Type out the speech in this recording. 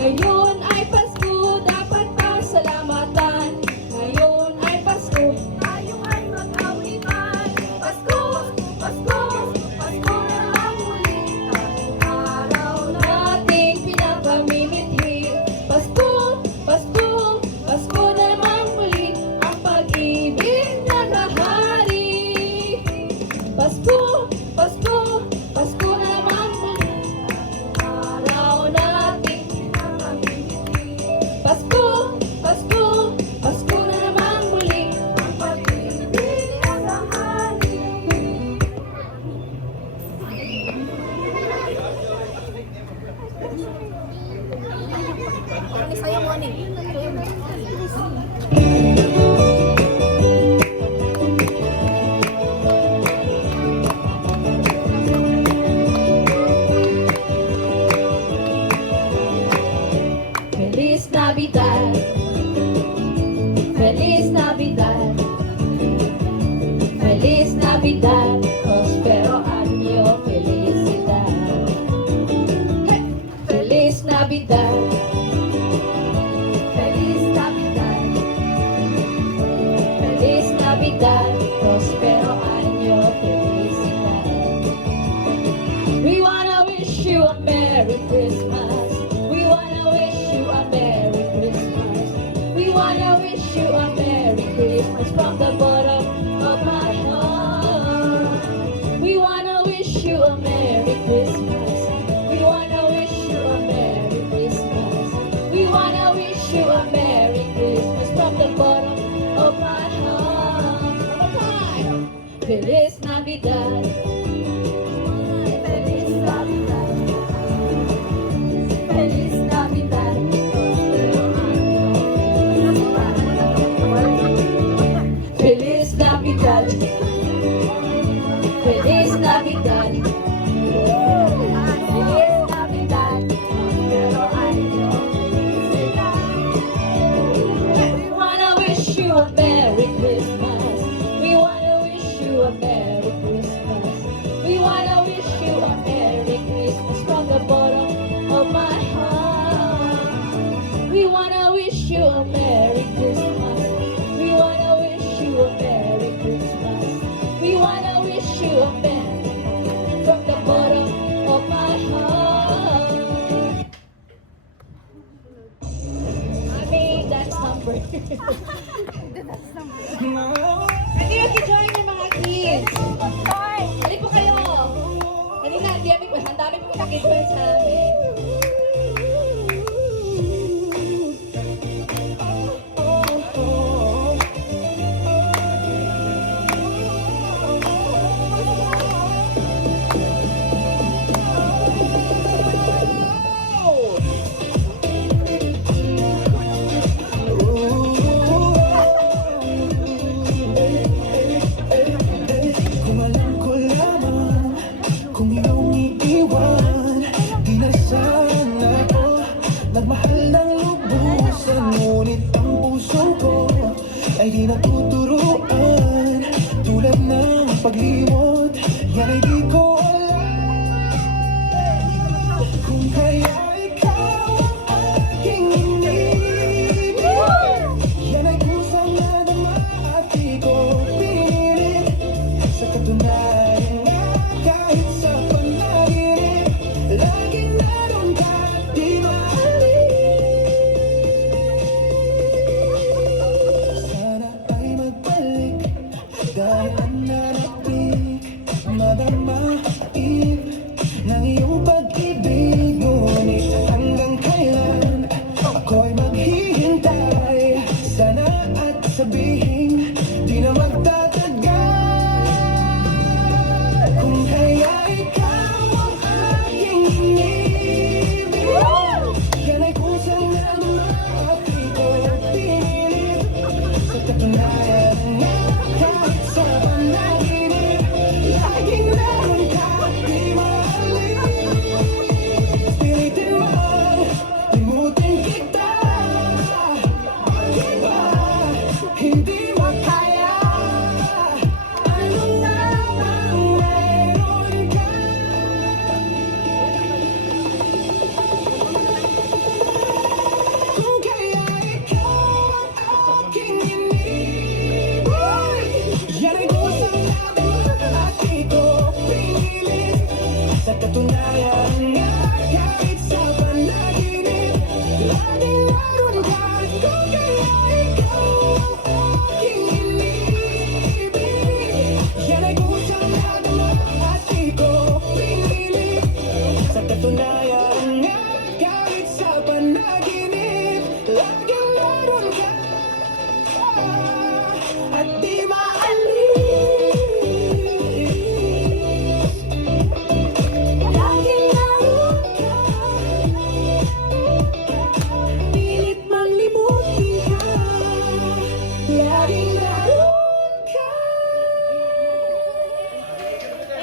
Ngayon ay Pasko, dapat pasalamatan. Ngayon ay Pasko, tayo ay mag-awitan. Pasko, Pasko, Pasko na ang muli, tanging araw nating pinapamimithi. Pasko, Pasko, Pasko na naman muli, ang pag-ibig na nahari. Pasko, Pasko, Pasko na naman muli, araw nating pinapamimithi. Pasko, Pasko, Pasko na naman muli, ang pag-ibig na nahari. Sa'yo mo ni. Feliz Navidad, Feliz Navidad, Feliz Navidad, prospero año, felicidad. Feliz Navidad, Feliz Navidad, Feliz Navidad, prospero año, felicidad. We wanna wish you a Merry Christmas. We wanna wish you a Merry Christmas. We wanna wish you a Merry Christmas from the bottom of my heart. We wanna wish you a Merry Christmas. We wanna wish you a Merry Christmas. We wanna wish you a Merry Christmas from the bottom of my heart. One more time. Feliz Navidad. Feliz Navidad. Feliz Navidad. Feliz Navidad. Feliz Navidad. Feliz Navidad. Pero año felicidad. We wanna wish you a Merry Christmas. We wanna wish you a Merry Christmas. We wanna wish you a Merry Christmas from the bottom of my heart. We wanna wish you a Merry Christmas. We wanna wish you a Merry Christmas. We wanna wish you a Merry from the bottom of my heart. Mami, dance number. Hindi yung ki-join yung mga kids. Dali po kayo. Dali na, ang dami po nakik-join sa amin. Kung alam ko lamang, kung iyong iiwan, di na sana ako nagmahal ng lubusan. Ngunit ang puso ko ay di natuturuan. Tulad ng paglimot, yan ay di ko alam. Kung kaya ikaw ang aking inibig, yan ay kusang nadama at di ko pinilit. Sa katunayan nga kahit sa panaginip, laging naroon ka at di maalis. Sana ay magbalik dahil ang nanatig madama. Napatunayan